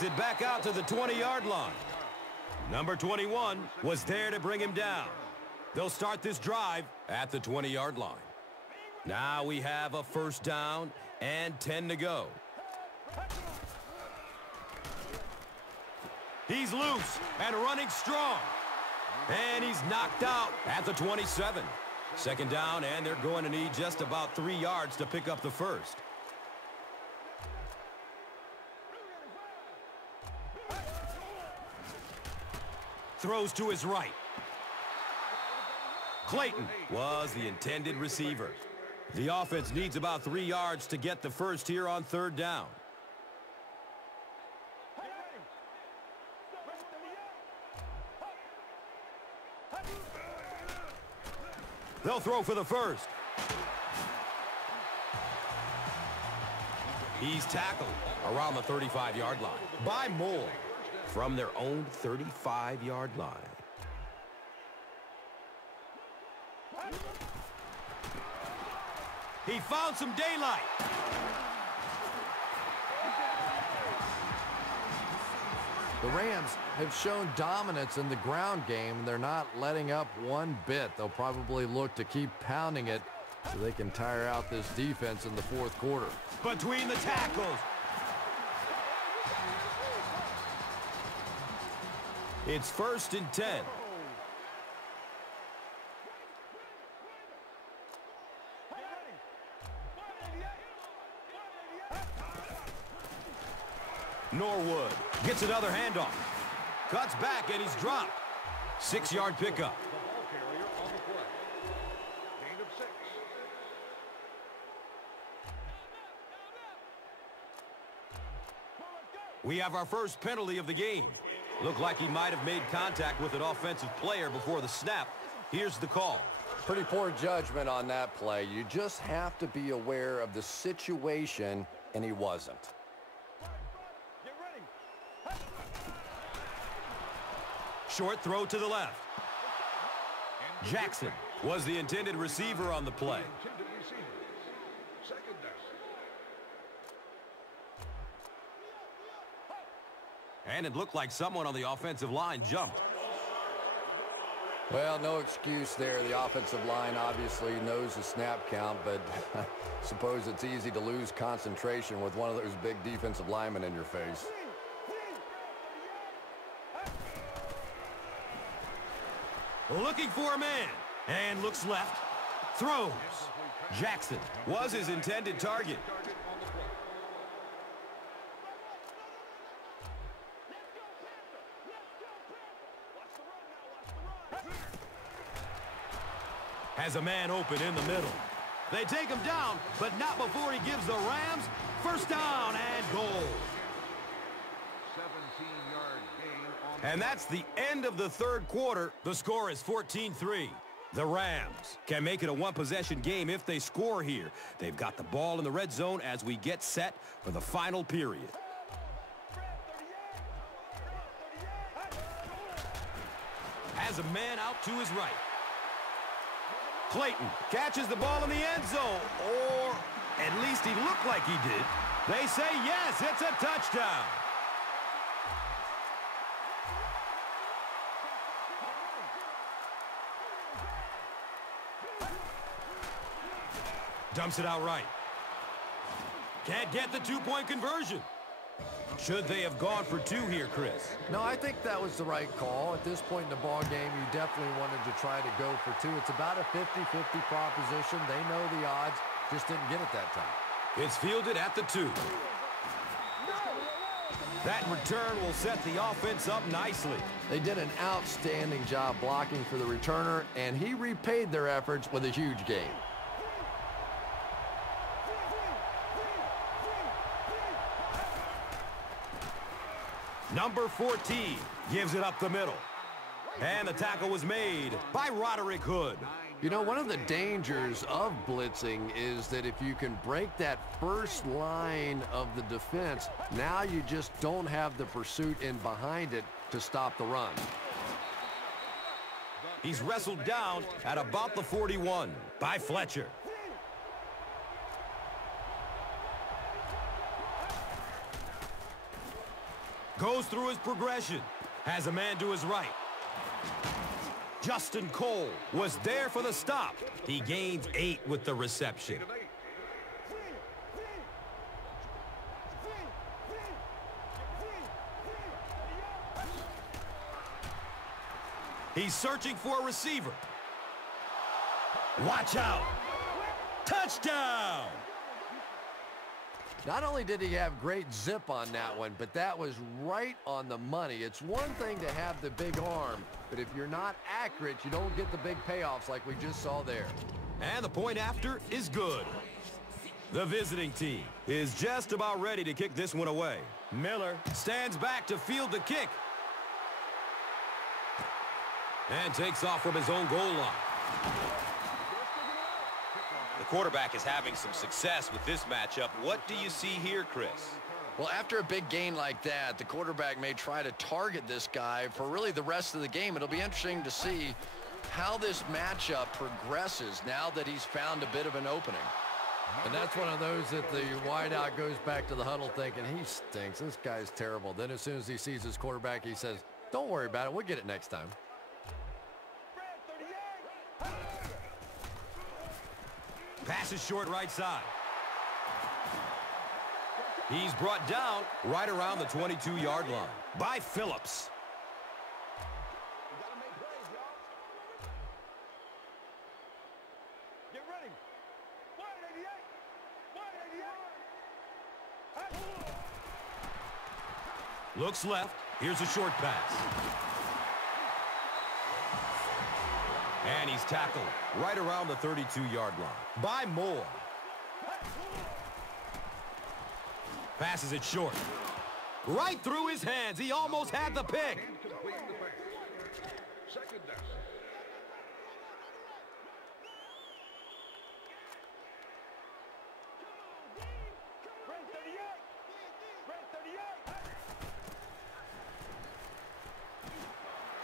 It back out to the 20-yard line. Number 21 was there to bring him down. They'll start this drive at the 20-yard line. Now we have a first down and 10 to go. He's loose and running strong. And he's knocked out at the 27. Second down, and they're going to need just about 3 yards to pick up the first. Throws to his right. Clayton was the intended receiver. The offense needs about 3 yards to get the first here on third down. They'll throw for the first. He's tackled around the 35-yard line by Moore from their own 35-yard line. He found some daylight. The Rams have shown dominance in the ground game. They're not letting up one bit. They'll probably look to keep pounding it so they can tire out this defense in the fourth quarter. Between the tackles. It's 1st and 10. Norwood gets another handoff. Cuts back and he's dropped. 6-yard pickup. We have our first penalty of the game. Looked like he might have made contact with an offensive player before the snap. Here's the call. Pretty poor judgment on that play. You just have to be aware of the situation, and he wasn't. Short throw to the left. Jackson was the intended receiver on the play. And it looked like someone on the offensive line jumped. Well, no excuse there. The offensive line obviously knows the snap count, but I suppose it's easy to lose concentration with one of those big defensive linemen in your face. Looking for a man, and looks left. Throws. Jackson was his intended target. Has a man open in the middle. They take him down, but not before he gives the Rams first down and goal. 17-yard gain on. And that's the end of the third quarter. The score is 14-3. The Rams can make it a one-possession game if they score here. They've got the ball in the red zone as we get set for the final period. Has a man out to his right. Clayton catches the ball in the end zone, or at least he looked like he did. They say yes, it's a touchdown. Dumps it out right. Can't get the two-point conversion. Should they have gone for two here, Chris? No, I think that was the right call. At this point in the ball game, you definitely wanted to try to go for two. It's about a 50-50 proposition. They know the odds, just didn't get it that time. It's fielded at the 2. That return will set the offense up nicely. They did an outstanding job blocking for the returner, and he repaid their efforts with a huge gain. Number 14 gives it up the middle. And the tackle was made by Roderick Hood. You know, one of the dangers of blitzing is that if you can break that first line of the defense, now you just don't have the pursuit in behind it to stop the run. He's wrestled down at about the 41 by Fletcher. Goes through his progression. Has a man to his right. Justin Cole was there for the stop. He gains 8 with the reception. He's searching for a receiver. Watch out. Touchdown. Not only did he have great zip on that one, but that was right on the money. It's one thing to have the big arm, but if you're not accurate, you don't get the big payoffs like we just saw there. And the point after is good. The visiting team is just about ready to kick this one away. Miller stands back to field the kick. And takes off from his own goal line. The quarterback is having some success with this matchup. What do you see here, Chris? Well, after a big gain like that, the quarterback may try to target this guy for really the rest of the game. It'll be interesting to see how this matchup progresses now that he's found a bit of an opening. And that's one of those that the wideout goes back to the huddle thinking, he stinks. This guy's terrible. Then as soon as he sees his quarterback, he says, don't worry about it. We'll get it next time. Pass is short right side. He's brought down right around the 22-yard line by Phillips. Get ready. 188. Looks left. Here's a short pass. And he's tackled right around the 32-yard line by Moore. Passes it short. Right through his hands. He almost had the pick. Second down.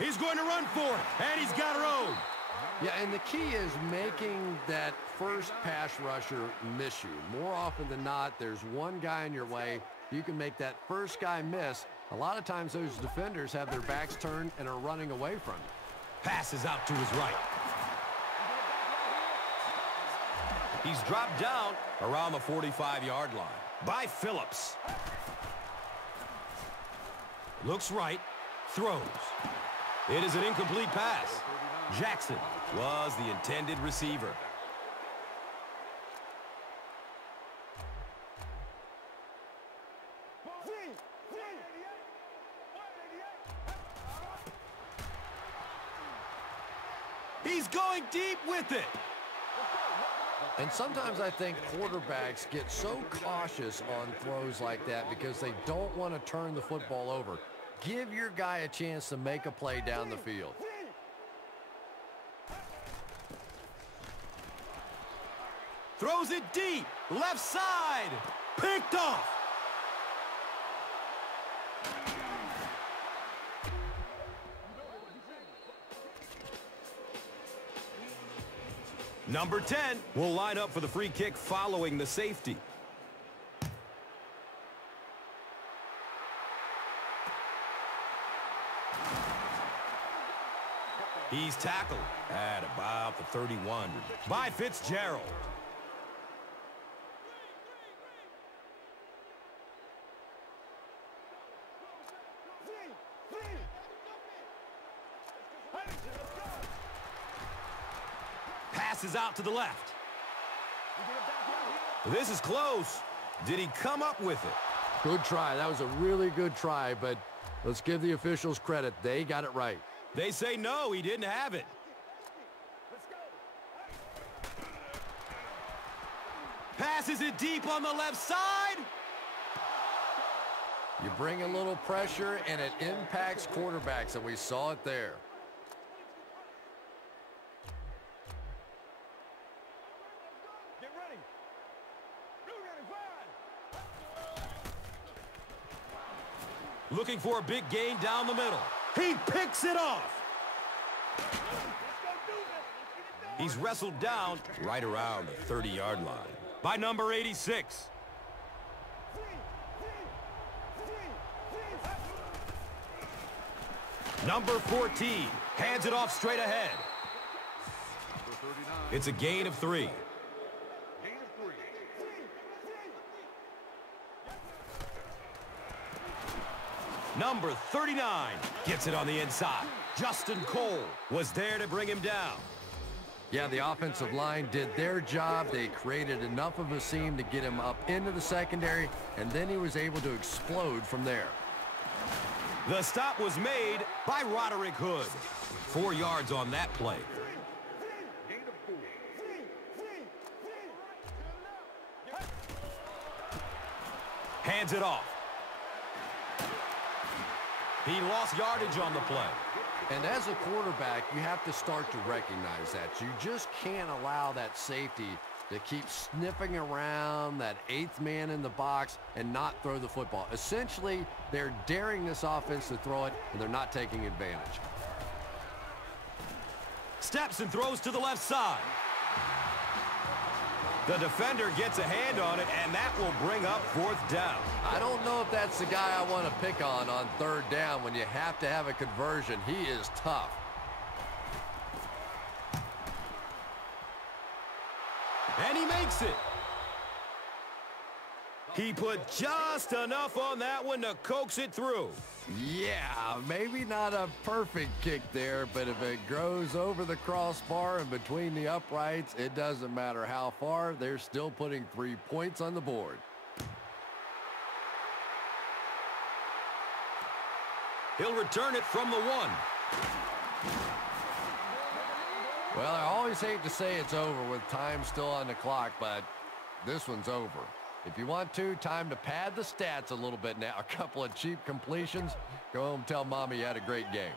He's going to run for it, and he's got room. Yeah, and the key is making that first pass rusher miss you. More often than not, there's one guy in your way. You can make that first guy miss. A lot of times those defenders have their backs turned and are running away from you. Passes out to his right. He's dropped down around the 45-yard line by Phillips. Looks right, throws. It is an incomplete pass. Jackson was the intended receiver. He's going deep with it. And sometimes I think quarterbacks get so cautious on throws like that because they don't want to turn the football over. Give your guy a chance to make a play down the field. Throws it deep, left side, picked off. Number 10 will line up for the free kick following the safety. He's tackled at about the 31 by Fitzgerald. Passes out to the left. This is close. Did he come up with it? Good try. That was a really good try, but let's give the officials credit. They got it right. They say no, he didn't have it. Passes it deep on the left side. You bring a little pressure, and it impacts quarterbacks, and we saw it there. Get ready. Looking for a big gain down the middle. He picks it off. He's wrestled down right around the 30-yard line by number 86. Number 14 hands it off straight ahead. It's a gain of 3. Number 39 gets it on the inside. Justin Cole was there to bring him down. Yeah, the offensive line did their job. They created enough of a seam to get him up into the secondary, and then he was able to explode from there. The stop was made by Roderick Hood. 4 yards on that play. Hands it off. He lost yardage on the play. And as a quarterback, you have to start to recognize that. You just can't allow that safety to keep sniffing around that 8th man in the box and not throw the football. Essentially, they're daring this offense to throw it, and they're not taking advantage. Steps and throws to the left side. The defender gets a hand on it, and that will bring up 4th down. I don't know if that's the guy I want to pick on 3rd down when you have to have a conversion. He is tough. And he makes it. He put just enough on that one to coax it through. Yeah, maybe not a perfect kick there, but if it goes over the crossbar and between the uprights, it doesn't matter how far, they're still putting 3 points on the board. He'll return it from the 1. Well, I always hate to say it's over with time still on the clock, but this one's over. If you want to, time to pad the stats a little bit now. A couple of cheap completions. Go home and tell Mommy you had a great game.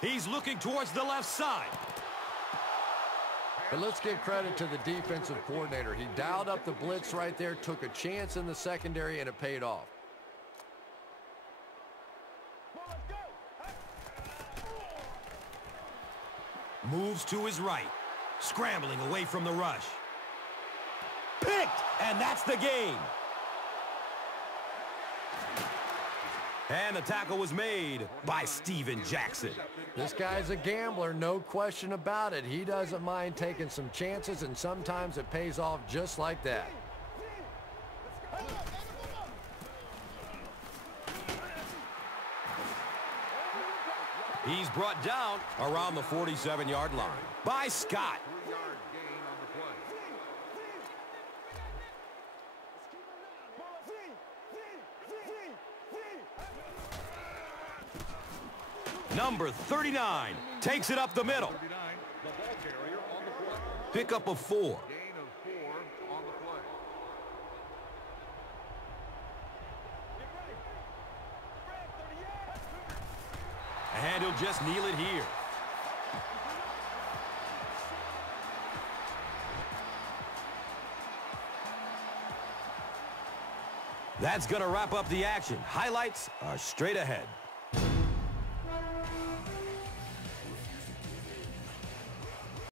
He's looking towards the left side. But let's give credit to the defensive coordinator. He dialed up the blitz right there, took a chance in the secondary, and it paid off. Moves to his right. Scrambling away from the rush. Picked, and that's the game. And the tackle was made by Steven Jackson. This guy's a gambler, no question about it. He doesn't mind taking some chances, and sometimes it pays off just like that. He's brought down around the 47-yard line by Scott. Number 39 takes it up the middle. Pick up of 4. And he'll just kneel it here. That's going to wrap up the action. Highlights are straight ahead.